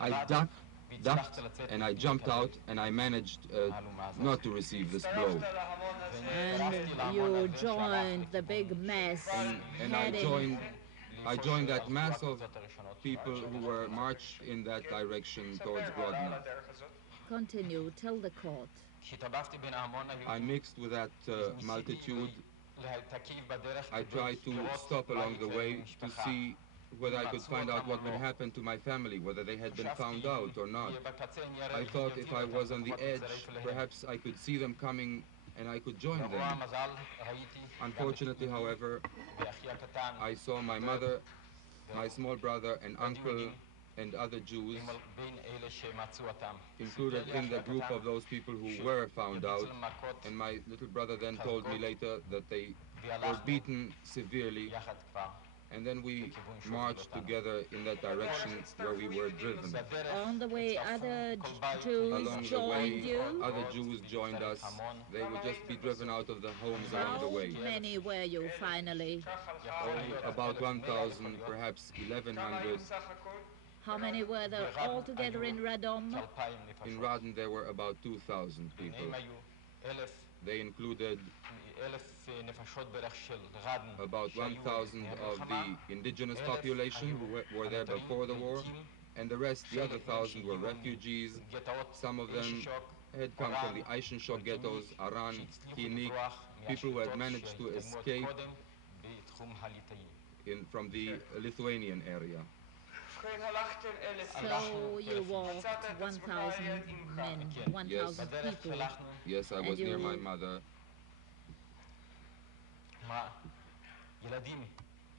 I ducked, and I jumped out, and I managed not to receive this blow. And you joined the big mass And I joined that mass of people who were marched in that direction towards Grodno. Continue, tell the court. I mixed with that multitude. I tried to stop along the way to see whether I could find out what had happened to my family, whether they had been found out or not. I thought if I was on the edge, perhaps I could see them coming and I could join them. Unfortunately, however, I saw my mother, my small brother and uncle and other Jews included in the group of those people who were found out, and my little brother then told me later that they were beaten severely, and then we marched together in that direction where we were driven. On the way, other Jews joined you? Other Jews joined us. They would just be driven out of the homes along the way. How many were you finally? About 1,000, perhaps 1,100. How many were there altogether in Radom? In Radom there were about 2,000 people. They included about 1,000 of the indigenous population who were there before the war, and the rest, the other 1,000, were refugees. Some of them had come from the Eisenstock ghettos, Aran, Kinik, people who had managed to escape from the Lithuanian area. So you walked 1,000 men, 1,000 people. Yes, I was near my mother.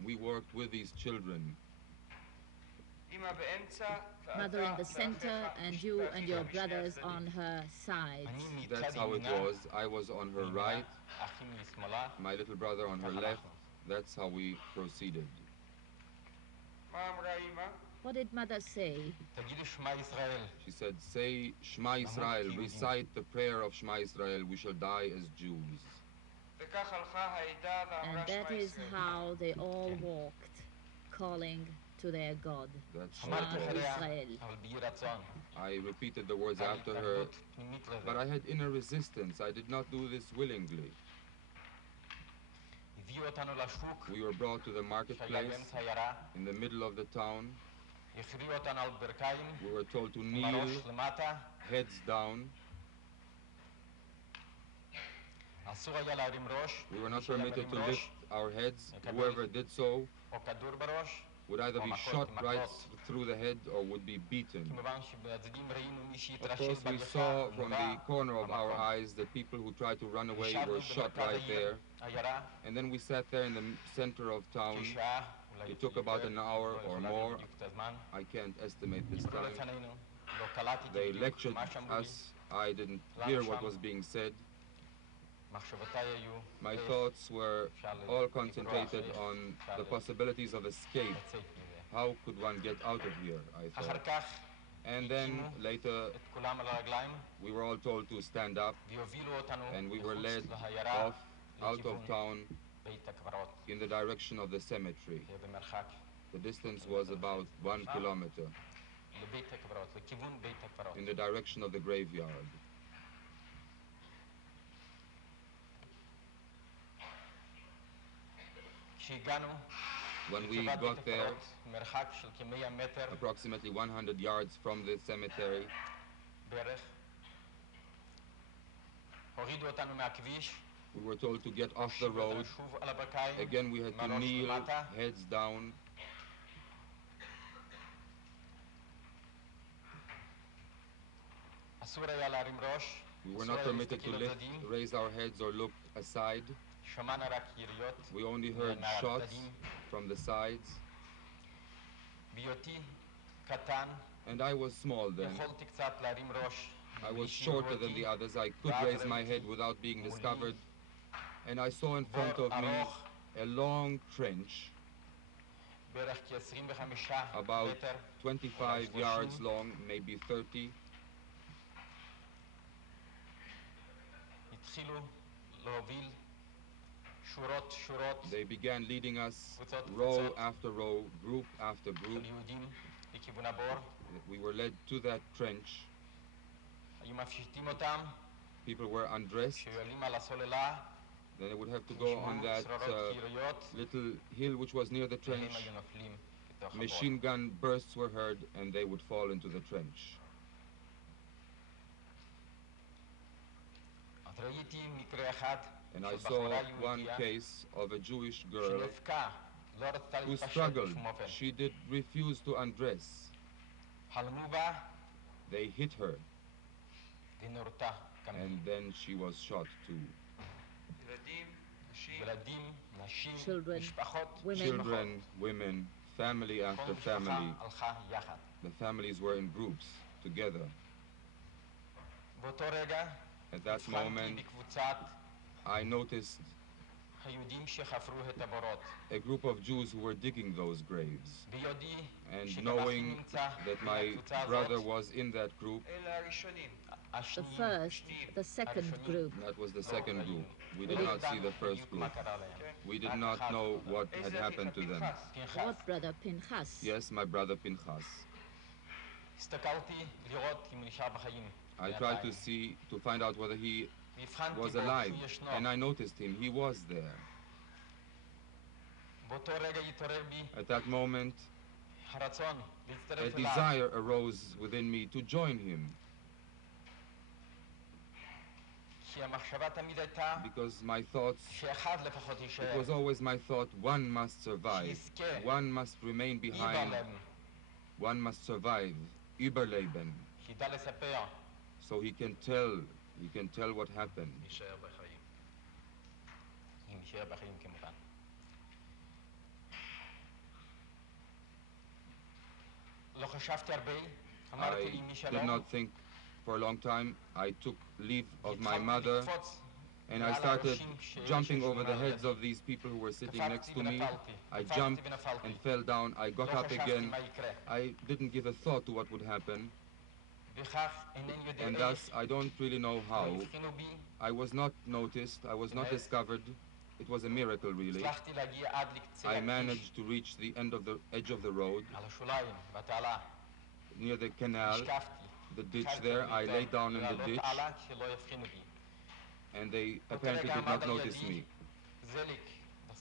We worked with these children. Mother in the center and you and your brothers on her side. That's how it was. I was on her right, my little brother on her left. That's how we proceeded. What did mother say? She said, say Shema Israel, recite the prayer of Shema Israel, we shall die as Jews. And that is how they all walked, calling to their God. That's Shema Israel. I repeated the words after her, but I had inner resistance. I did not do this willingly. We were brought to the marketplace in the middle of the town. We were told to kneel, heads down. We were not permitted to lift our heads. Whoever did so would either be shot right through the head or would be beaten. Of course, we saw from the corner of our eyes that people who tried to run away were shot right there. And then we sat there in the center of town. It took about an hour or more. I can't estimate this time. They lectured us. I didn't hear what was being said. My thoughts were all concentrated on the possibilities of escape. How could one get out of here, I thought. And then later, we were all told to stand up, and we were led off out of town in the direction of the cemetery. The distance was about 1 kilometer in the direction of the graveyard. When we got there, approximately 100 yards from the cemetery, we were told to get off the road. Again, we had to kneel, heads down. We were not permitted to raise our heads or look aside. We only heard shots from the sides. And I was small then. I was shorter than the others. I could raise my head without being discovered. And I saw in front of me a long trench, about 25 yards long, maybe 30. They began leading us row after row, group after group. We were led to that trench. People were undressed. Then they would have to go on that little hill which was near the trench. Machine gun bursts were heard and they would fall into the trench. And I saw one case of a Jewish girl who struggled. She did refuse to undress. They hit her. And then she was shot too. Children, women, family after family. The families were in groups together. At that moment, I noticed a group of Jews who were digging those graves. And knowing that my brother was in that group, the second group. That was the second group. We did not see the first group. We did not know what had happened to them. What brother Pinchas? Yes, my brother Pinchas. I tried to find out whether he was alive, and I noticed him. He was there. At that moment, a desire arose within me to join him. Because my thoughts, it was always my thought, one must survive. One must remain behind. One must survive. Überleben. So he can tell what happened. I did not think for a long time. I took leave of my mother and I started jumping over the heads of these people who were sitting next to me. I jumped and fell down. I got up again. I didn't give a thought to what would happen. And thus, I don't really know how. I was not noticed. I was not discovered. It was a miracle, really. I managed to reach the edge of the road, near the canal, the ditch there. I lay down in the ditch, and they apparently did not notice me.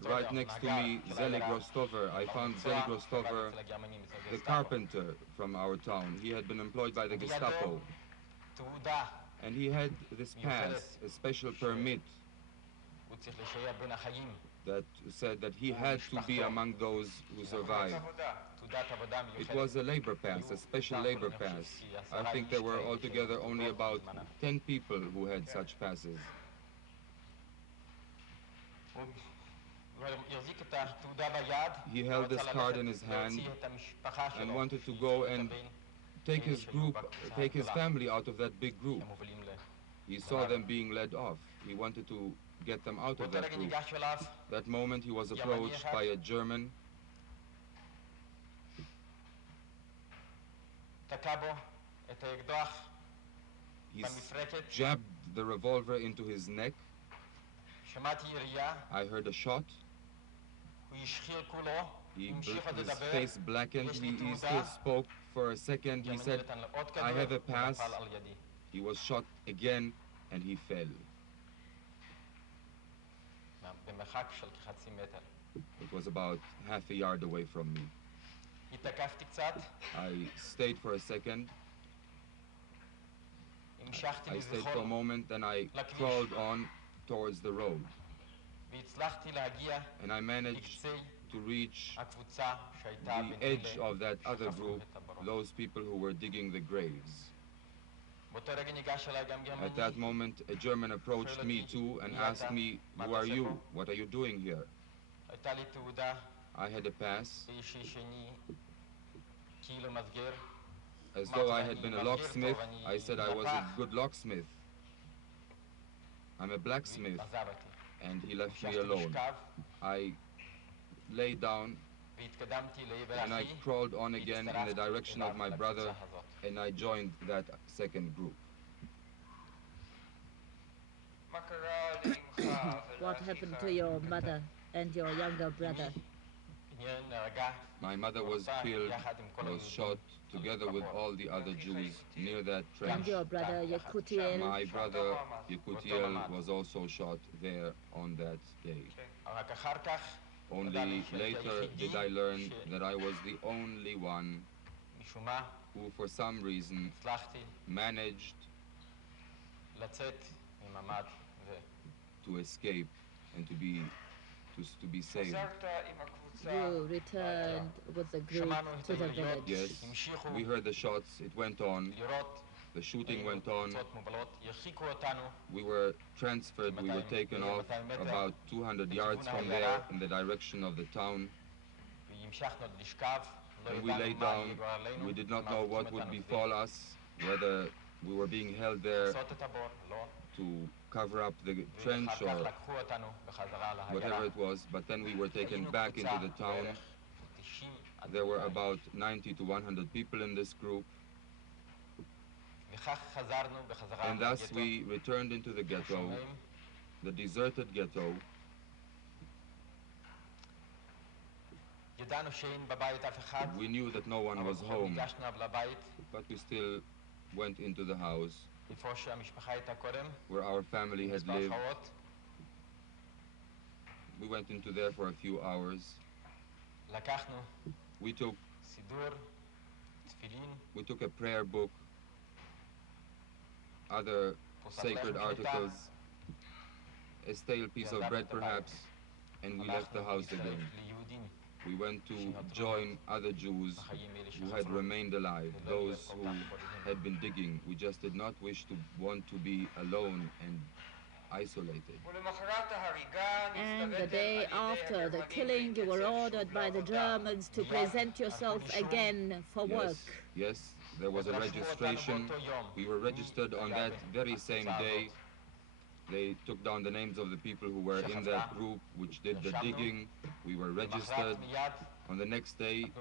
Right next to me, Zelig Rostover. I found Zelig Rostover, the carpenter from our town. He had been employed by the Gestapo. And he had this pass, a special permit, that said that he had to be among those who survived. It was a labor pass, a special labor pass. I think there were altogether only about 10 people who had such passes. He held this card in his hand and wanted to go and take his family out of that big group. He saw them being led off. He wanted to get them out of that group. That moment he was approached by a German. He jabbed the revolver into his neck. I heard a shot. His face blackened. He still spoke for a second. He said, "I have a pass." He was shot again and he fell. It was about half a yard away from me. I stayed for a second. I stayed for a moment, then I crawled on towards the road. And I managed to reach the edge of that other group, those people who were digging the graves. At that moment, a German approached me too and asked me, "Who are you? What are you doing here?" I had a pass, as though I had been a locksmith. I said I was a good locksmith. I'm a blacksmith. And he left me alone. I lay down and I crawled on again in the direction of my brother, and I joined that second group. What happened to your mother and your younger brother? My mother was killed, was shot together with all the other Jews near that And trench. your brother Yakutiel? My brother Yekutiel was also shot there on that day. Only later did I learn that I was the only one who, for some reason, managed to escape and to be saved. You returned with the group to the village. Yes, we heard the shots, it went on, the shooting went on. We were transferred, we were taken off about 200 yards from there in the direction of the town. And we lay down, we did not know what would befall us, whether we were being held there to cover up the trench or whatever it was, but then we were taken back into the town. There were about 90 to 100 people in this group. And thus we returned into the ghetto, the deserted ghetto. We knew that no one was home, but we still went into the house where our family had lived. We went into there for a few hours. We took a prayer book, other sacred articles, a stale piece of bread perhaps, and we left the house again. We went to join other Jews who had remained alive, those who had been digging. We just did not want to be alone and isolated. And the day after the killing, you were ordered by the Germans to present yourself again for work. Yes, there was a registration. We were registered on that very same day. They took down the names of the people who were in that group which did the digging. We were registered. On the next day,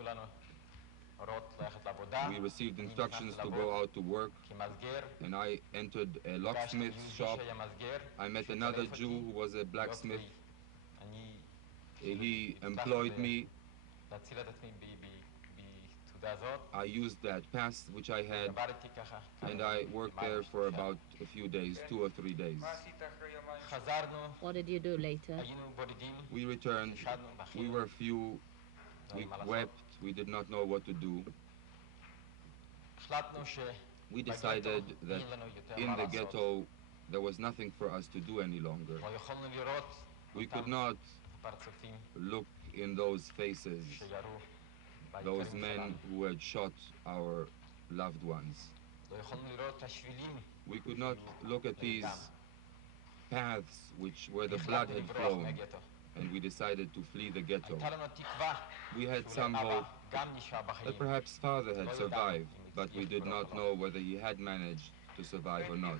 we received instructions to go out to work, and I entered a locksmith's shop. I met another Jew who was a blacksmith. He employed me. I used that pass which I had, and I worked there for about a few days, 2 or 3 days. What did you do later? We returned. We were few. We wept. We did not know what to do. We decided that in the ghetto there was nothing for us to do any longer. We could not look in those faces, those men who had shot our loved ones. We could not look at these paths where the blood had flown, and we decided to flee the ghetto. We had some hope that perhaps father had survived, but we did not know whether he had managed to survive or not.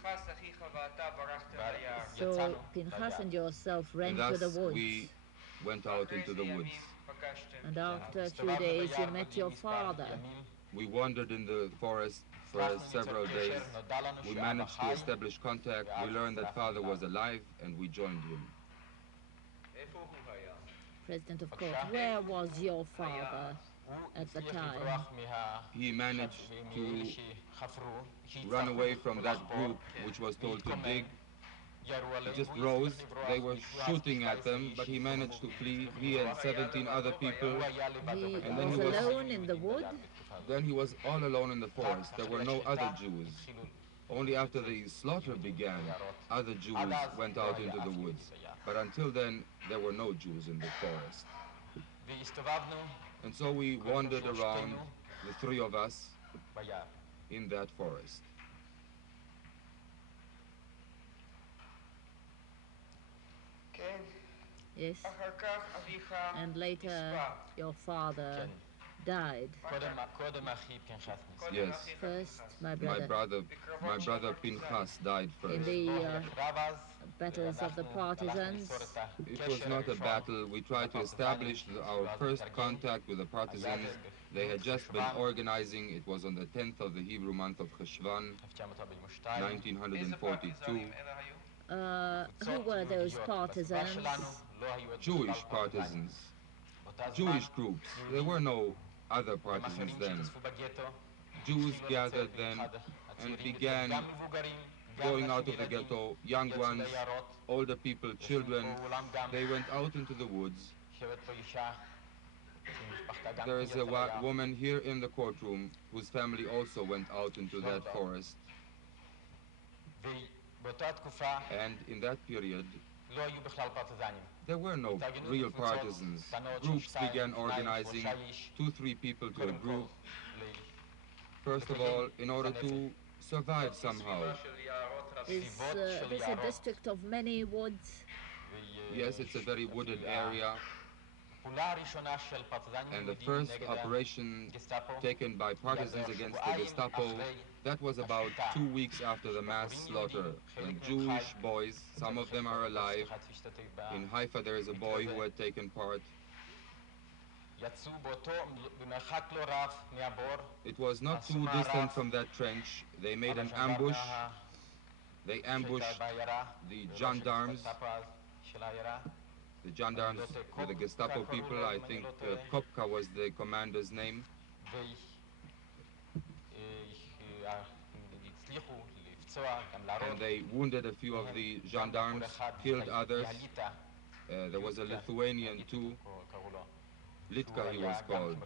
So Pinchas and yourself ran to the woods. We went out into the woods. And after a few days you met your father. We wandered in the forest for several days. We managed to establish contact. We learned that father was alive, and we joined him. President of Court, where was your father at the time? He managed to run away from that group which was told to dig. He just rose. They were shooting at them, but he managed to flee. He and 17 other people. And then he was alone in the wood? Then he was all alone in the forest. There were no other Jews. Only after the slaughter began, other Jews went out into the woods. But until then, there were no Jews in the forest. And so we wandered around, the 3 of us, in that forest. Yes. And later, your father died. Yes. First, my brother Pinchas died first. In the battles of the partisans. It was not a battle. We tried to establish our first contact with the partisans. They had just been organizing. It was on the 10th of the Hebrew month of Cheshvan, 1942. Who were those partisans? Jewish partisans, Jewish groups. There were no other partisans then. Jews gathered then and began going out of the ghetto, young ones, older people, children. They went out into the woods. There is a woman here in the courtroom whose family also went out into that forest. And in that period, there were no real partisans. Groups began organizing, 2-3 people to a group. First of all, in order to survive somehow. Is this a district of many woods? Yes, it's a very wooded area. And the first operation taken by partisans against the Gestapo, that was about 2 weeks after the mass slaughter. And Jewish boys, some of them are alive. In Haifa there is a boy who had taken part. It was not too distant from that trench. They made an ambush. They ambushed the gendarmes. The gendarmes were the Gestapo people. I think Kopka was the commander's name. And they wounded a few of the gendarmes, killed others. There was a Lithuanian too. Litka he was called.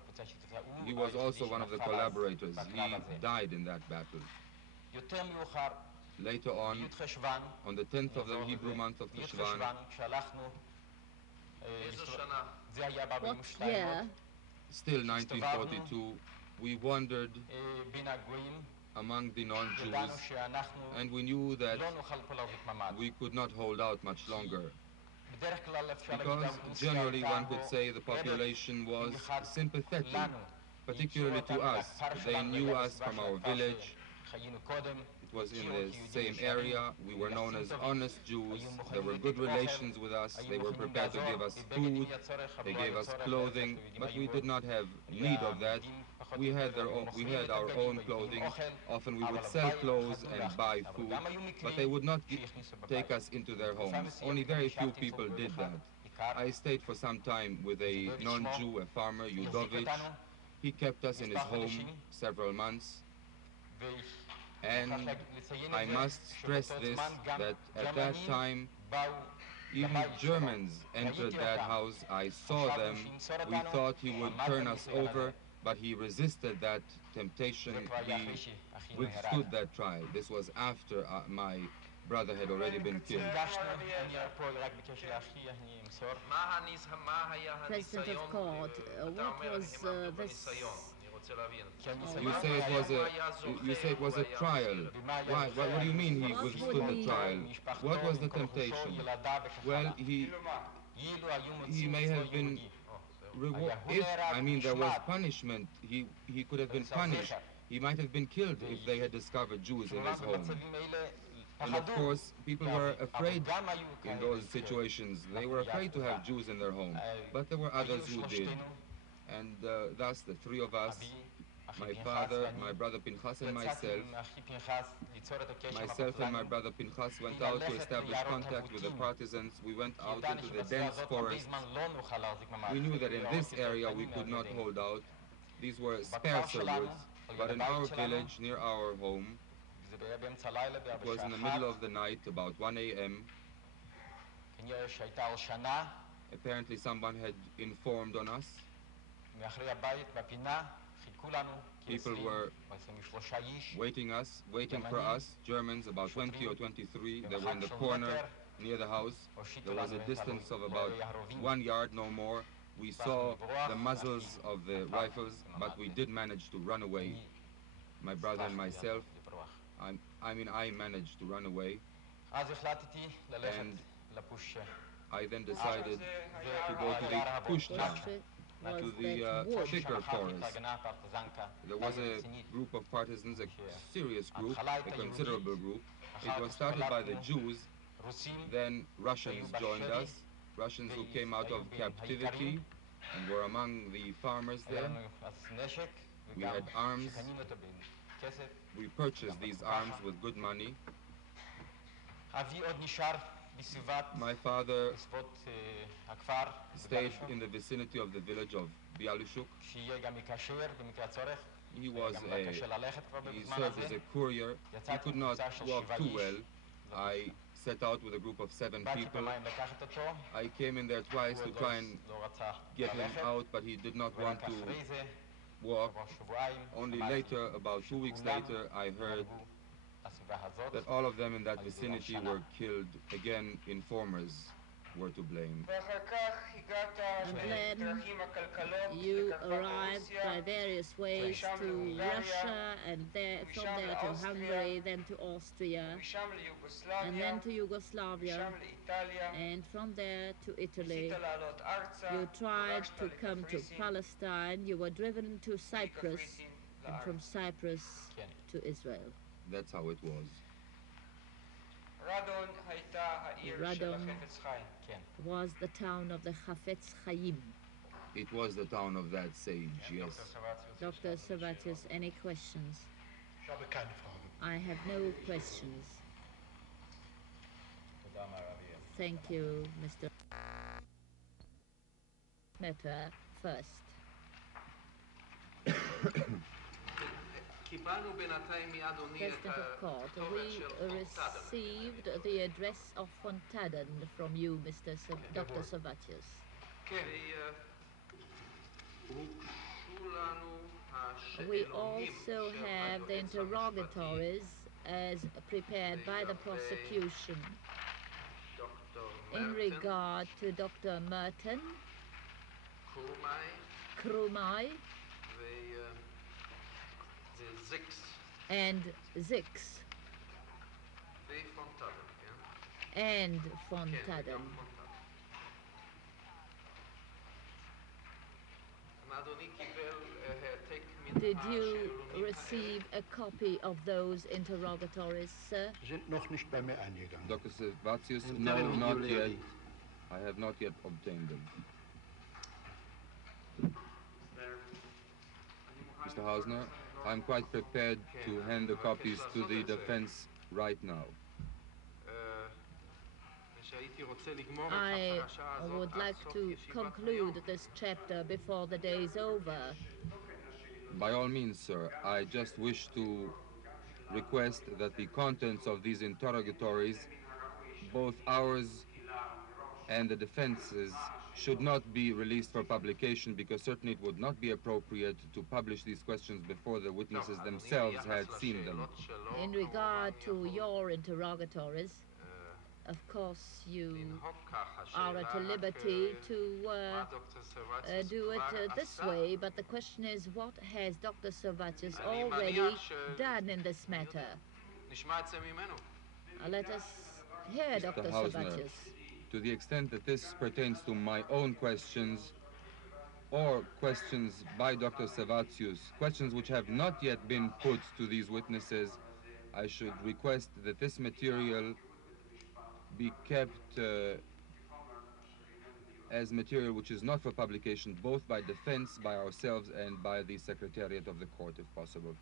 He was also one of the collaborators. He died in that battle. Later on the 10th of the Hebrew month of Tishvan, what year? Still 1942, we wandered among the non-Jews, and we knew that we could not hold out much longer. Because generally one could say the population was sympathetic, particularly to us. They knew us from our village. It was in the same area. We were known as honest Jews. There were good relations with us. They were prepared to give us food. They gave us clothing, but we did not have need of that. We had our own clothing. Often we would sell clothes and buy food, but they would not take us into their homes. Only very few people did that. I stayed for some time with a non-Jew, a farmer, Yudovich. He kept us in his home several months. And I must stress this, that at that time, even Germans entered that house. I saw them. We thought he would turn us over, but he resisted that temptation. He withstood that trial. This was after my brother had already been killed. President of court, what was this? You say it was a trial. Why? What do you mean he withstood the trial? What was the temptation? Well, he may have been rewarded. There was punishment. He could have been punished. He might have been killed if they had discovered Jews in his home. And of course, people were afraid in those situations. They were afraid to have Jews in their home. But there were others who did. And thus the three of us, my father, my brother Pinchas, and myself and my brother Pinchas went out to establish contact with the partisans. We went out into the dense forest. We knew that in this area we could not hold out. These were sparser woods, but in our village, near our home, it was in the middle of the night, about 1 a.m. Apparently someone had informed on us. People were waiting for us, Germans, about 20 or 23. They were in the corner near the house. There was a distance of about 1 yard, no more. We saw the muzzles of the rifles, but we did manage to run away. My brother and myself, I managed to run away. And I then decided to go to the Pushta, to the thicker forest. There was a group of partisans, a serious group, a considerable group. It was started by the Jews, then Russians joined us, Russians who came out of captivity and were among the farmers there. We had arms. We purchased these arms with good money. My father stayed in the vicinity of the village of Bialyshuk. He served as a courier. He could not walk too well. I set out with a group of 7 people. I came in there twice to try and get him out, but he did not want to walk. Only later, about 2 weeks later, I heard that all of them in that vicinity were killed. Again, informers were to blame. And then you arrived by various ways to Russia, and from there to Hungary, then to Austria, and then to Yugoslavia, and from there to Italy. You tried to come to Palestine. You were driven to Cyprus, and from Cyprus to Israel. That's how it was. Radon was the town of the Chafetz Chaim. It was the town of that sage, yes. Dr. Servatius, any questions? I have no questions. Thank you, Mr. Matter first. President of Court, we received the address of Fontaden from you, Dr. Servatius. We also have the interrogatories as prepared by the prosecution in regard to Dr. Merton, Krumai, and Zix, and Fontaden. Did you receive a copy of those interrogatories, sir? Dr. Servatius, no, not yet. I have not yet obtained them. Mr. Hausner, I'm quite prepared to hand the copies to the defense right now. I would like to conclude this chapter before the day is over. By all means, sir. I just wish to request that the contents of these interrogatories, both ours and the defense's, should not be released for publication, because certainly it would not be appropriate to publish these questions before the witnesses themselves had seen them. In regard to your interrogatories, of course, you are at liberty to do it this way, but the question is, what has Dr. Servatius already done in this matter? Let us hear Dr. Servatius. To the extent that this pertains to my own questions or questions by Dr. Servatius, questions which have not yet been put to these witnesses, I should request that this material be kept as material which is not for publication, both by defense, by ourselves, and by the Secretariat of the Court, if possible.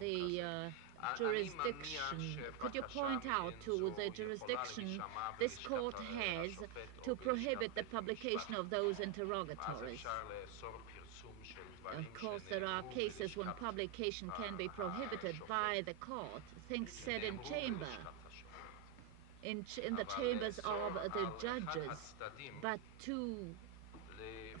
the jurisdiction, could you point out to the jurisdiction this court has to prohibit the publication of those interrogatories? Of course, there are cases when publication can be prohibited by the court, things said in chamber, in the chambers of the judges, but to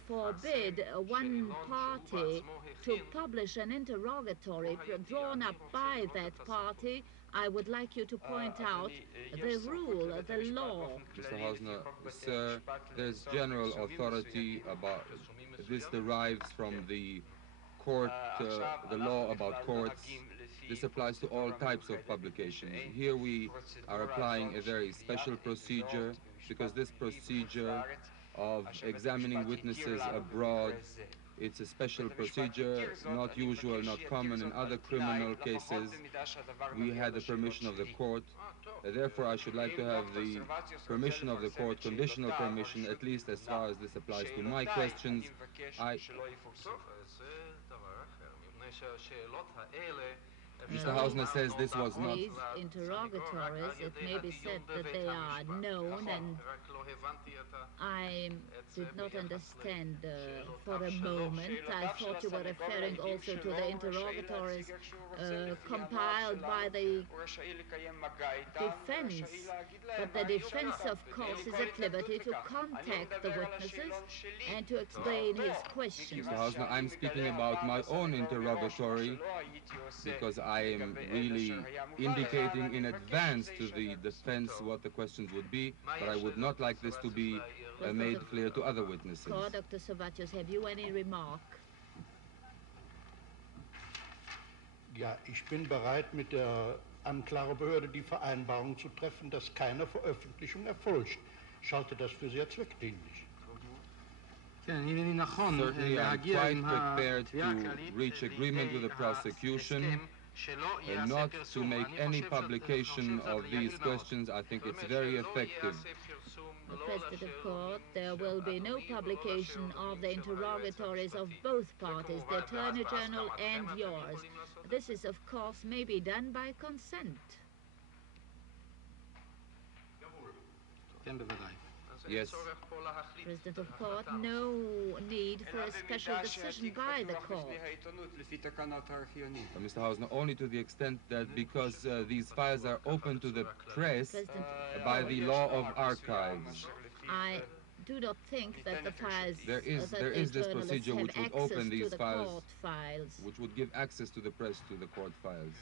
forbid one party to publish an interrogatory drawn up by that party, I would like you to point out the rule, the law. Mr. Hausner, sir, there's general authority about this derives from the court, the law about courts. This applies to all types of publications. Here we are applying a very special procedure because this procedure of examining witnesses abroad, it's a special procedure, not usual, not common. In other criminal cases, we had the permission of the court. Therefore, I should like to have the permission of the court, conditional permission, at least as far as this applies to my questions. Mr. Hausner says this was not... These interrogatories, it may be said that they are known, and I did not understand for a moment. I thought you were referring also to the interrogatories compiled by the defense. But the defense, of course, is at liberty to contact the witnesses and to explain his questions. Mr. Hausner, I'm speaking about my own interrogatory because I am really indicating in advance to the defense what the questions would be, but I would not like this to be made clear to other witnesses. Dr. Savatius, have you any remark? Ja, ich bin bereit, mit der Anklagebehörde die Vereinbarung zu treffen, dass keine Veröffentlichung erfolgt. Ich halte das für sehr zweckdienlich. Certainly, I'm quite prepared to reach agreement with the prosecution and not to make any publication of these questions. I think it's very effective. The President of Court, there will be no publication of the interrogatories of both parties, the Attorney General and yours. This is, of course, may be done by consent. Yes. President of Court, no need for a special decision by the court. Mr. Hausner, only to the extent that because these files are open to the press by the law of archives. I do not think that the files there is this procedure which would open these files, files, which would give access to the press to the court files.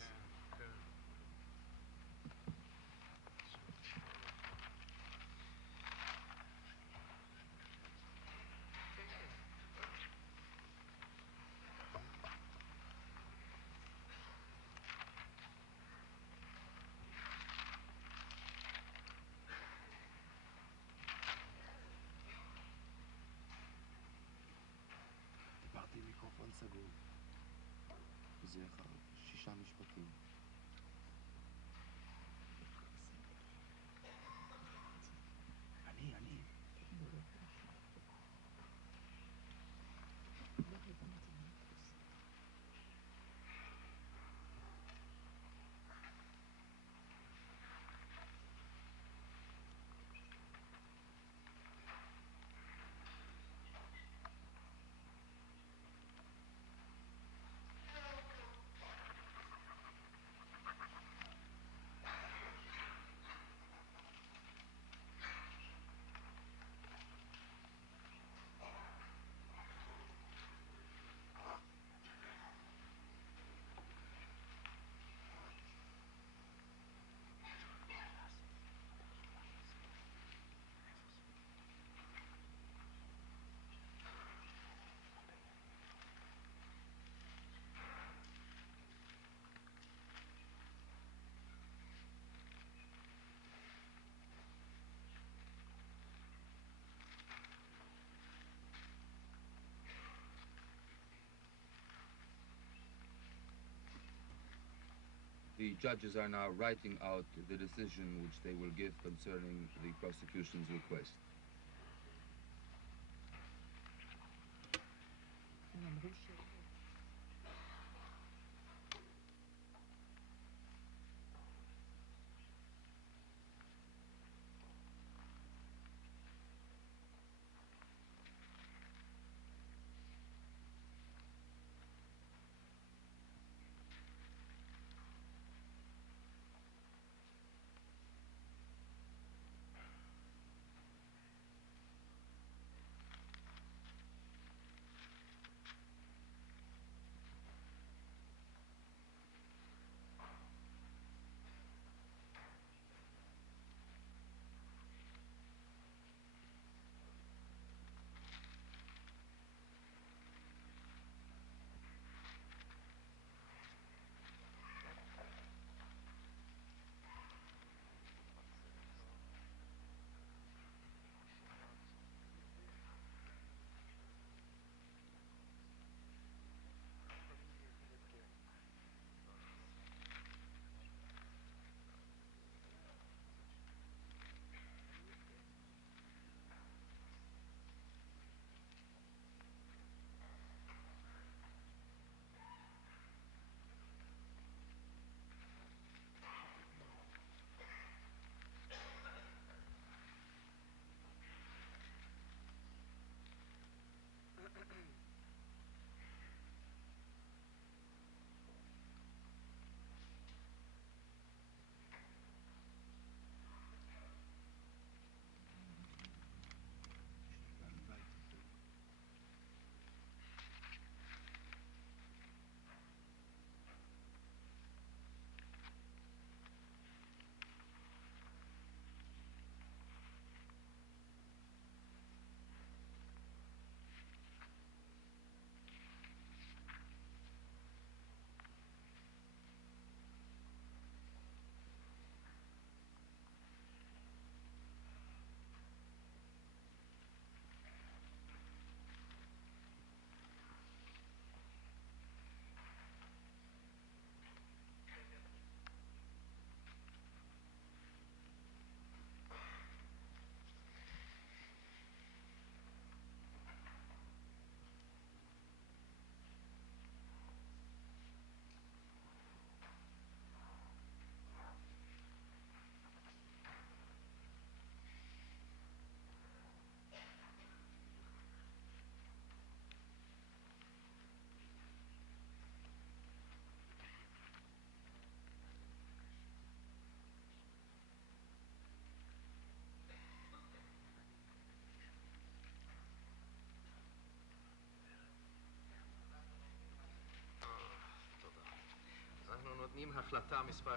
the judges are now writing out the decision which they will give concerning the prosecution's request.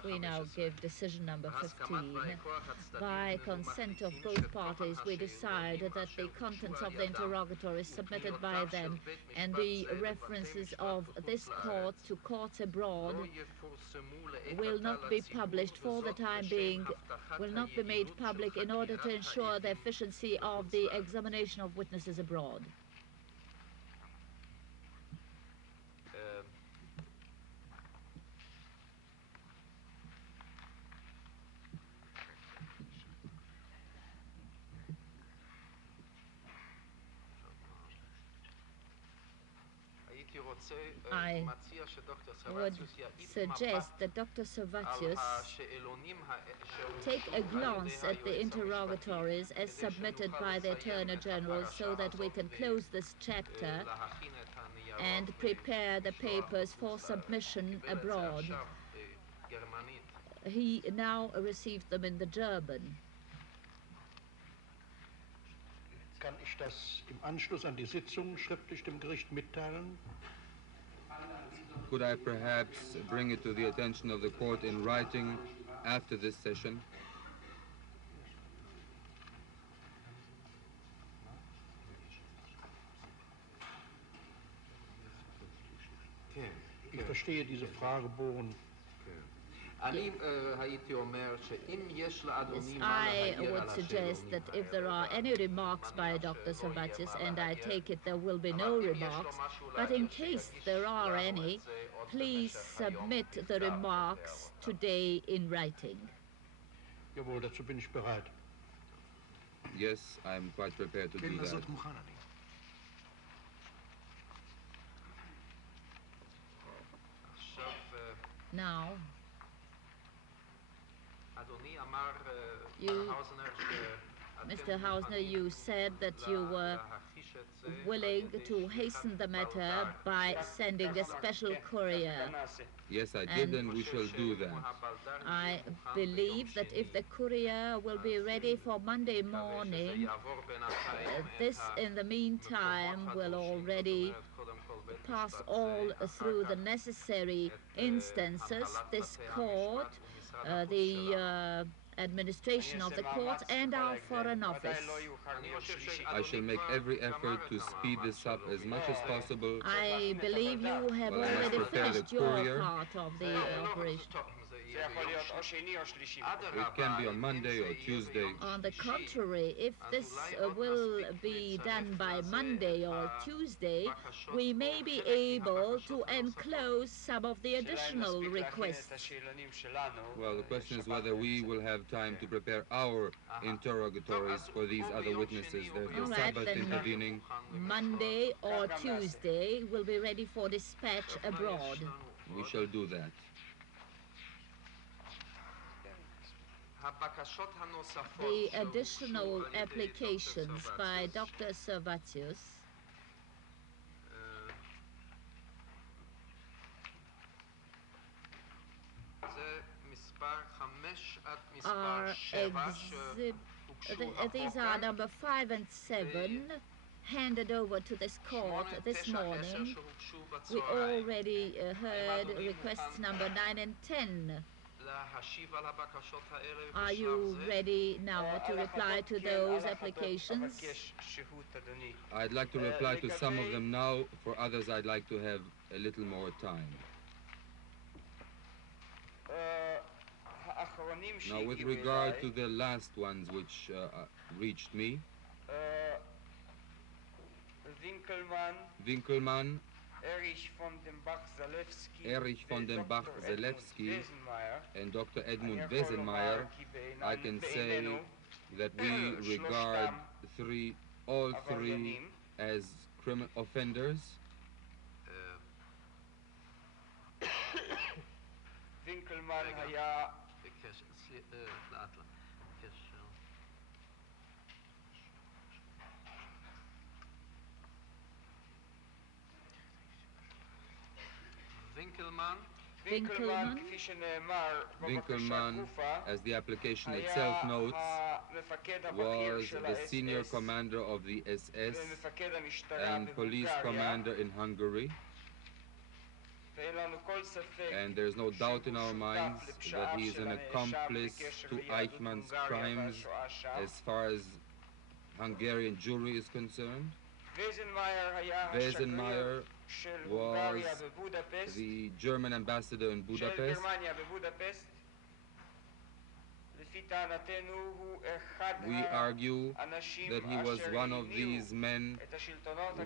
We now give decision number 15. By consent of both parties, we decide that the contents of the interrogatories submitted by them and the references of this court to courts abroad will not be published for the time being, will not be made public in order to ensure the efficiency of the examination of witnesses abroad. I would suggest that Dr. Servatius take a glance at the interrogatories as submitted by the Attorney General so that we can close this chapter and prepare the papers for submission abroad. He now received them in the German. Kann ich das im Anschluss an die Sitzung schriftlich dem Gericht mitteilen? Could I perhaps bring it to the attention of the court in writing after this session? Ich verstehe diese Fragebogen Yes, I would suggest that if there are any remarks by Dr. Servatius, and I take it there will be no remarks, but in case there are any, please submit the remarks today in writing. Jawohl, dazu bin ich bereit. Yes, I'm quite prepared to do that. Now, Mr. Hausner, you said that you were willing to hasten the matter by sending a special courier. Yes, I did, and we shall do that. I believe that if the courier will be ready for Monday morning, this in the meantime will already pass all through the necessary instances, this court, the administration of the court, and our foreign office. I shall make every effort to speed this up as much as possible. I believe you have already finished your part of the operation. It can be on Monday or Tuesday. On the contrary, if this will be done by Monday or Tuesday, we may be able to enclose some of the additional requests. Well, the question is whether we will have time to prepare our interrogatories for these other witnesses. There's the Sabbath intervening. Monday or Tuesday will be ready for dispatch abroad. We shall do that. The additional applications by Dr. Servatius are these are number 5 and 7 handed over to this court this morning. We already heard requests number 9 and 10. Are you ready now to reply to those applications? I'd like to reply to some of them now. For others, I'd like to have a little more time. Now, with regard to the last ones which reached me, Winkelmann, Erich von den Bach-Zalewski, and Dr. Edmund Wesenmayer, I can say that we regard all three as criminal offenders. Winkelmann, as the application itself notes, was the senior commander of the SS and police commander in Hungary. And there's no doubt in our minds that he is an accomplice to Eichmann's crimes as far as Hungarian Jewry is concerned. Wesenmayer was the German ambassador in Budapest. We argue that he was one of these men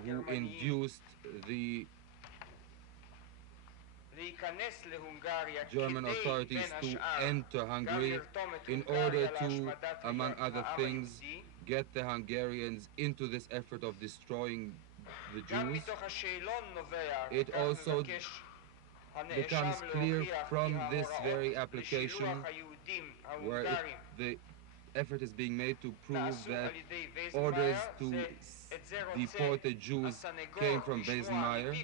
who induced the German authorities to enter Hungary in order to, among other things, get the Hungarians into this effort of destroying the Jews. It also becomes clear from this very application, where the effort is being made to prove that orders to deport the Jews came from Wesenmayer.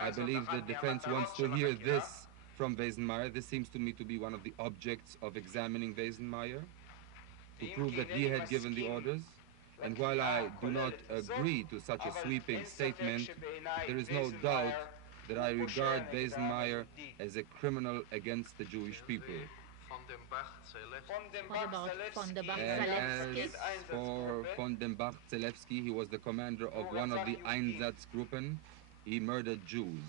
I believe the defense wants to hear this from Wesenmayer. This seems to me to be one of the objects of examining Wesenmayer, to prove that he had given the orders. And while I do not agree to such a sweeping statement, there is no doubt that I regard Wesenmayer as a criminal against the Jewish people. And as for von den Bach-Zalewski, he was the commander of one of the Einsatzgruppen. He murdered Jews.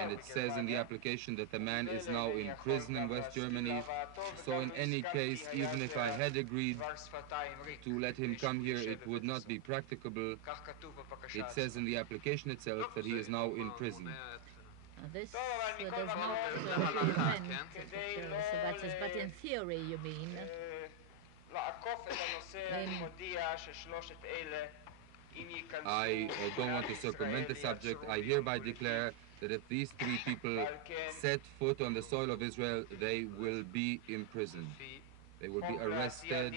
And it says in the application that the man is now in prison in West Germany. So in any case, even if I had agreed to let him come here, it would not be practicable. It says in the application itself that he is now in prison. This does not prevent Jfa, but in theory, you mean? I don't want to circumvent the subject. I hereby declare that if these three people set foot on the soil of Israel, they will be imprisoned. They will be arrested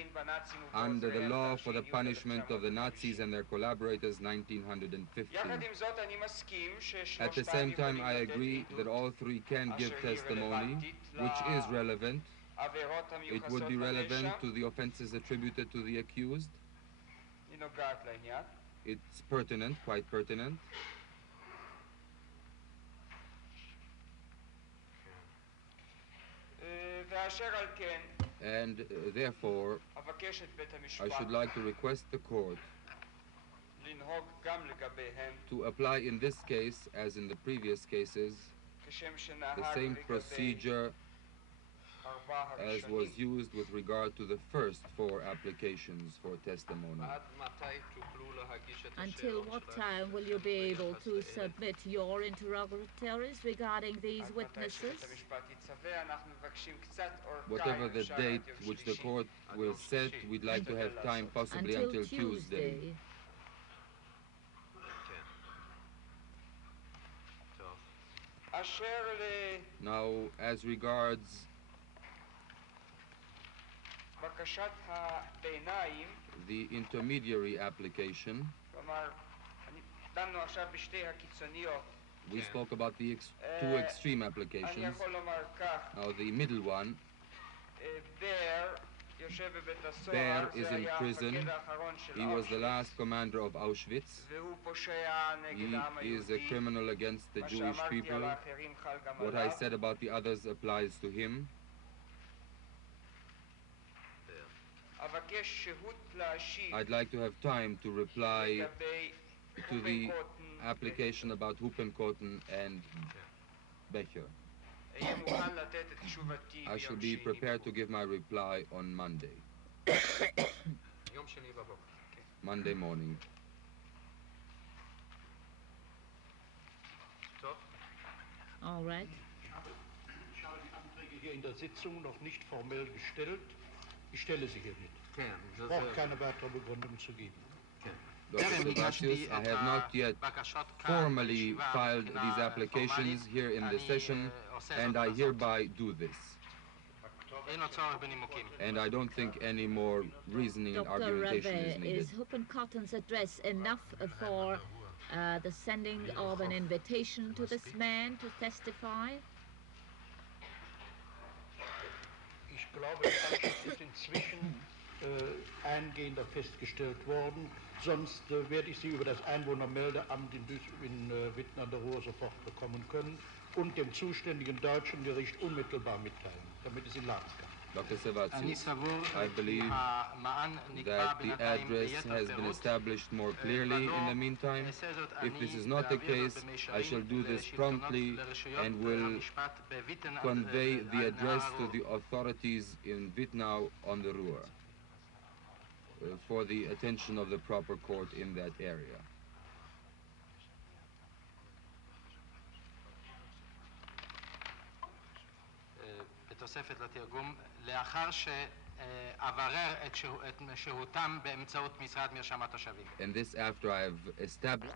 under the law for the punishment of the Nazis and their collaborators, 1915. At the same time, I agree that all three can give testimony, which is relevant. It would be relevant to the offenses attributed to the accused. It's pertinent, quite pertinent. And therefore, I should like to request the court to apply in this case, as in the previous cases, the same procedure as was used with regard to the first four applications for testimony. Until what time will you be able to submit your interrogatories regarding these witnesses? Whatever the date which the court will set, we'd like to have time possibly until Tuesday. Now, as regards the intermediary application, we spoke about the two extreme applications. Now the middle one, Ber is in prison. He was the last commander of Auschwitz. He is a criminal against the Jewish people. What I said about the others applies to him. I'd like to have time to reply to the application about Huppenkotten and Becher. I shall be prepared to give my reply on Monday. Monday morning. All right. Ich habe die Anträge hier in der Sitzung noch nicht formell gestellt. Ich stelle sie hier nicht. Ich brauche keine weitere Begründung zu geben. Dr. Sebastius, I have not yet formally filed these applications here in the session, and I hereby do this. And I don't think any more reasoning and argumentation is needed. Is Huppenkotten's address enough for the sending of an invitation to this man to testify? Ich glaube, das ist inzwischen eingehender festgestellt worden. Sonst werde ich Sie über das Einwohnermeldeamt in Witten an der Ruhr sofort bekommen können und dem zuständigen deutschen Gericht unmittelbar mitteilen, damit es in Lage kann. Dr. Sebastius, I believe that the address has been established more clearly in the meantime. If this is not the case, I shall do this promptly and will convey the address to the authorities in Wittnau on the Ruhr for the attention of the proper court in that area. בתוספת לתרגום, לאחר שאברר את שהותם באמצעות משרד מרשם התושבים. And this after I have established.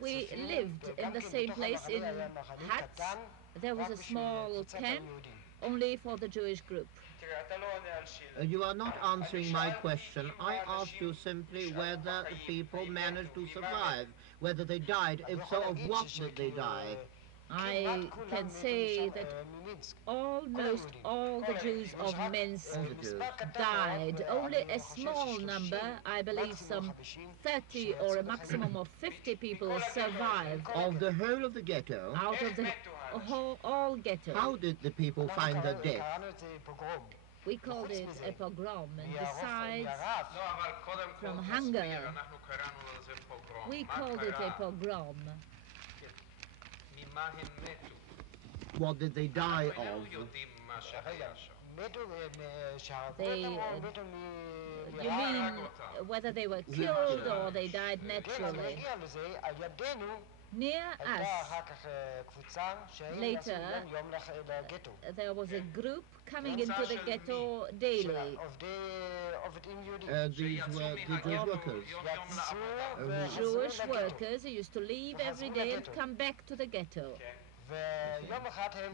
We lived in the same place in Hatz. There was a small camp only for the Jewish group. You are not answering my question. I asked you simply whether the people managed to survive, whether they died. If so, of what did they die? I can say that almost all the Jews of Minsk died. Only a small number, I believe some 30 or a maximum of 50 people survived. Of the whole of the ghetto? Out of the all ghetto. How did the people find their death? We called it a pogrom, and besides, from hunger, we called it a pogrom. What did they die of? You mean whether they were killed or they died naturally? Near us, later, there was a group coming into the ghetto daily. These were the Jewish workers. Jewish workers who used to leave every day and come back to the ghetto.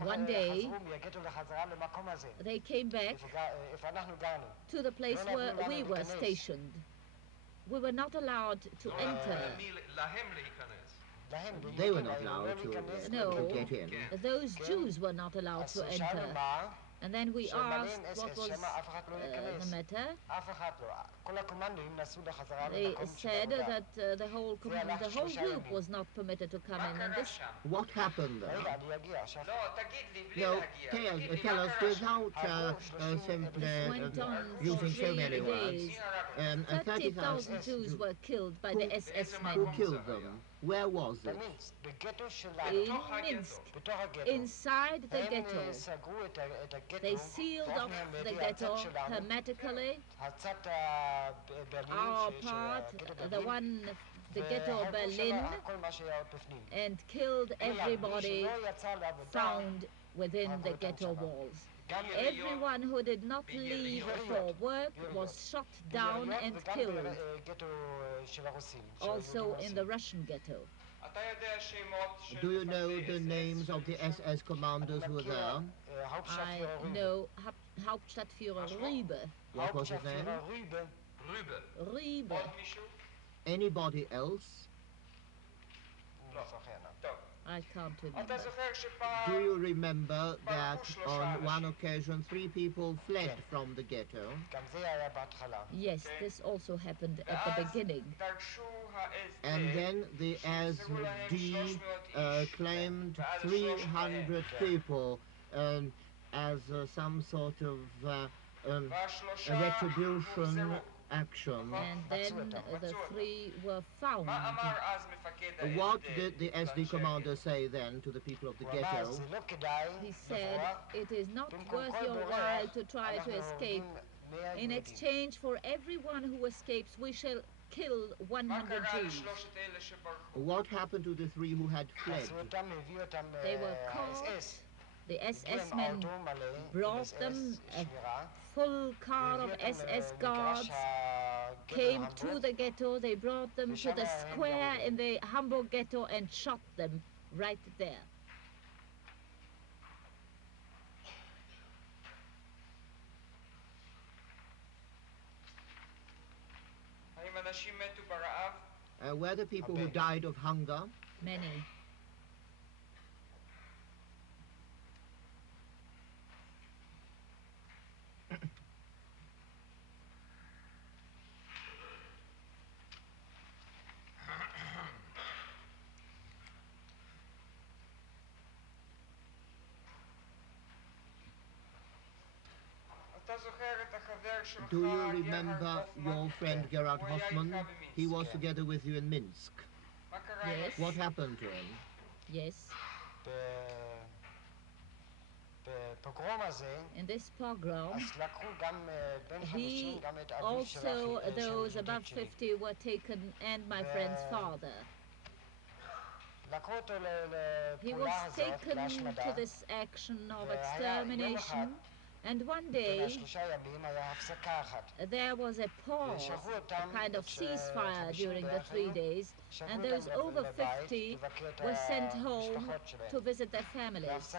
One day, they came back to the place where we were stationed. We were not allowed to enter. They were not allowed to get in. Those Jews were not allowed to enter. And then we asked what was the matter. They said that the whole group was not permitted to come in. And this. What happened then? No, tell us without simply using so many words. 30,000 Jews were killed by the SS men. Who killed them? Where was it? In Minsk, inside the ghetto. They sealed off the ghetto hermetically. Our part, the ghetto Berlin, and killed everybody found within the ghetto walls. Everyone who did not leave for work was shot down and killed, also in the Russian ghetto. Do you know the names of the SS commanders who were there? I know Hauptstadtführer Riebe. What was his name? Riebe. Anybody else? I can't remember. Do you remember that on one occasion 3 people fled from the ghetto? Yes, this also happened at the beginning. And then the SD claimed 300 people as some sort of a retribution action. And then the 3 were found. What did the SD commander say then to the people of the ghetto? He said, it is not worth your while to try to escape. In exchange for everyone who escapes, we shall kill 100 Jews. What happened to the 3 who had fled? They were caught. The SS men brought them, a full car of SS guards came to the ghetto. They brought them to the square in the Hamburg ghetto and shot them right there. Were the people who died of hunger? Many. Do you remember your friend Gerard Hoffman? He was together with you in Minsk. Yes. What happened to him? Yes. In this pogrom, he also, those above 50 were taken, and my friend's father. He was taken to this action of extermination, and one day there was a pause, a kind of ceasefire during the 3 days, and those over 50 were sent home to visit their families.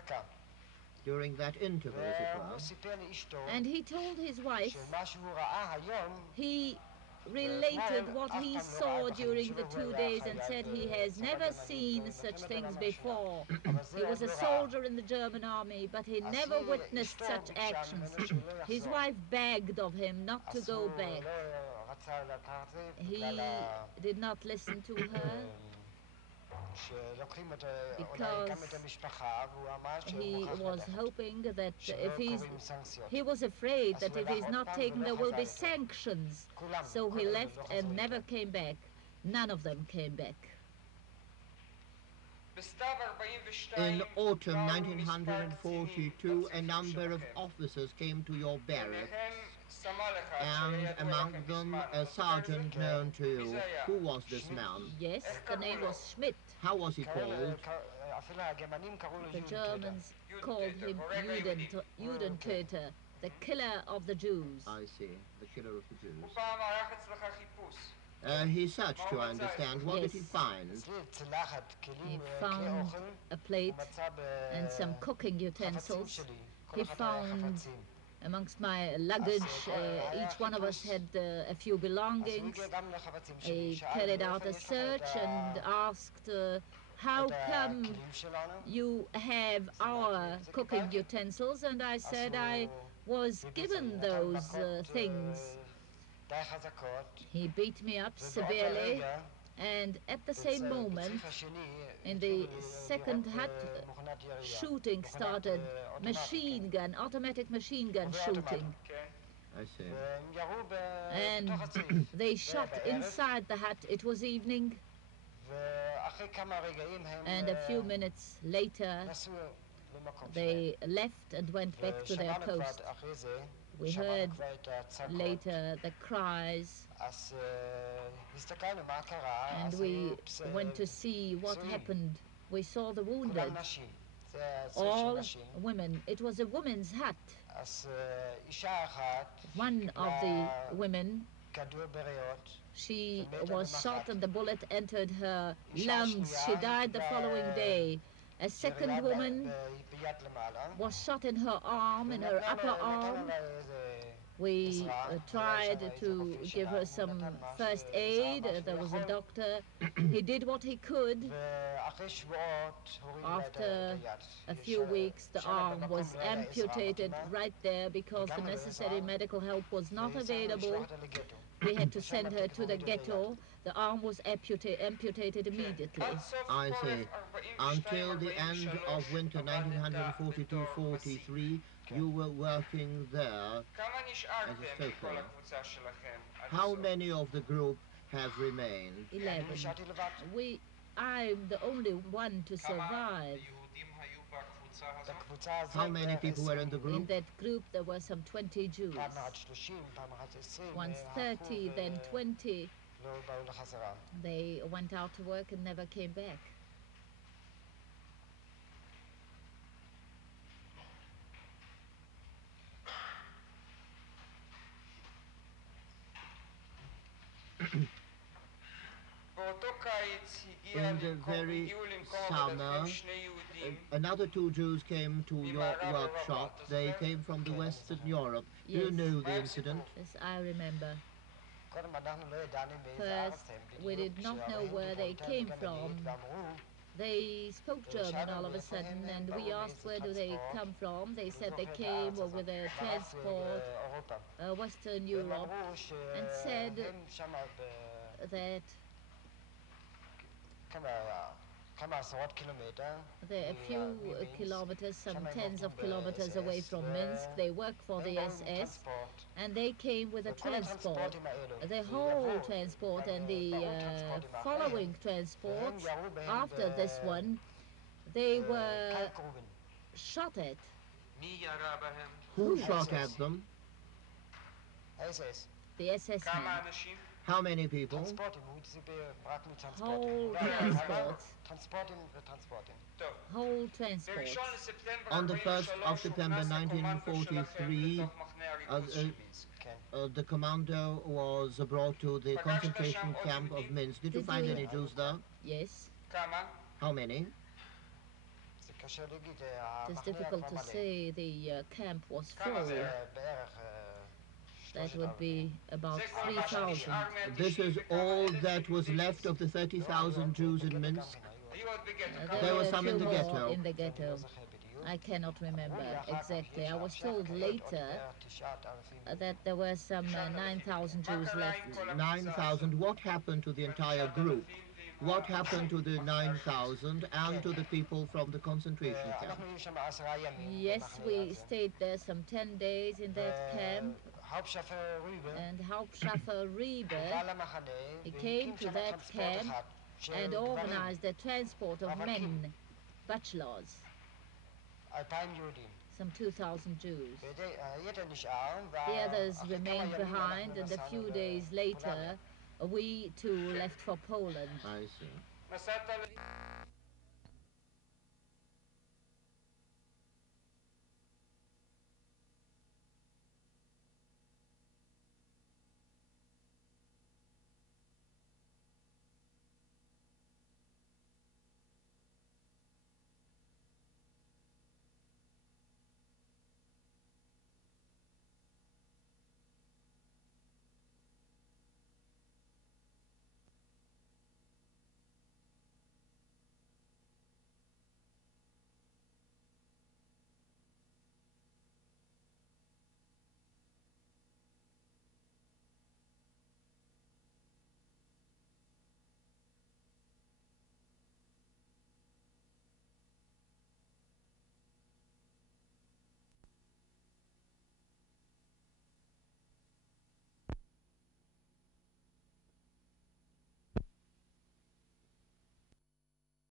During that interval, as it were. And he told his wife, he related what he saw during the 2 days and said he has never seen such things before. He was a soldier in the German army, but he never witnessed such actions. His wife begged of him not to go back. He did not listen to her. because he was hoping that he was afraid that if he's not taken, there will be sanctions. So he left and never came back. None of them came back. In autumn 1942, a number of officers came to your barracks, and among them a sergeant known to you. Who was this man? Yes, the name was Schmidt. How was he called? The Germans called him Judentöter, the killer of the Jews. I see, the killer of the Jews. He searched you, I understand. What did he find? He found a plate and some cooking utensils. He found amongst my luggage, each one of us had a few belongings. He carried out a search and asked, how come you have our cooking utensils? And I said I was given those things. He beat me up severely, and at the same moment, in the second hut, shooting started, automatic machine gun shooting. I see. And they shot inside the hut. It was evening. And a few minutes later, they left and went back to their post. We heard later the cries, and we went to see what happened. We saw the wounded, all women. It was a woman's hut. One of the women, she was shot and the bullet entered her lungs. She died the following day. A second woman was shot in her arm, in her upper arm. We tried to give her some first aid. There was a doctor. He did what he could. After a few weeks, the arm was amputated right there because the necessary medical help was not available. We had to send her to the ghetto. The arm was amputated immediately. I see. Until the end of winter 1942-43, you were working there as a stoker. How many of the group have remained? 11. I'm the only one to survive. How many people were in the group? In that group there were some 20 Jews. Once 30, then 20. They went out to work and never came back. In the very summer, another 2 Jews came to your workshop. They came from the Western Europe. Yes. You knew the incident? Yes, I remember. First, we did not know where they came from. They spoke German all of a sudden, and we asked where do they come from. They said they came with a transport, Western Europe, and said that they're a few kilometers, some tens of kilometers away from Minsk. They work for the SS, and they came with a transport. The whole transport and the following transports after this one, they were shot at. Who shot at them? The SS men. How many people? Whole transports. Whole transports. On the 1st of September 1943, the commando was brought to the concentration camp of Minsk. Did you find any Jews there? Yes. How many? It's difficult to say. The camp was full. That would be about 3,000. This is all that was left of the 30,000 Jews in Minsk? There were some in the ghetto. In the ghetto. I cannot remember exactly. I was told later that there were some 9,000 Jews left. 9,000. What happened to the entire group? What happened to the 9,000 and to the people from the concentration camp? Yes, we stayed there some 10 days in that camp. And Hauptschaffer Riebe, he came to that camp and organized the transport of men, bachelors, some 2,000 Jews. The others remained behind, and a few days later, we too left for Poland. I see.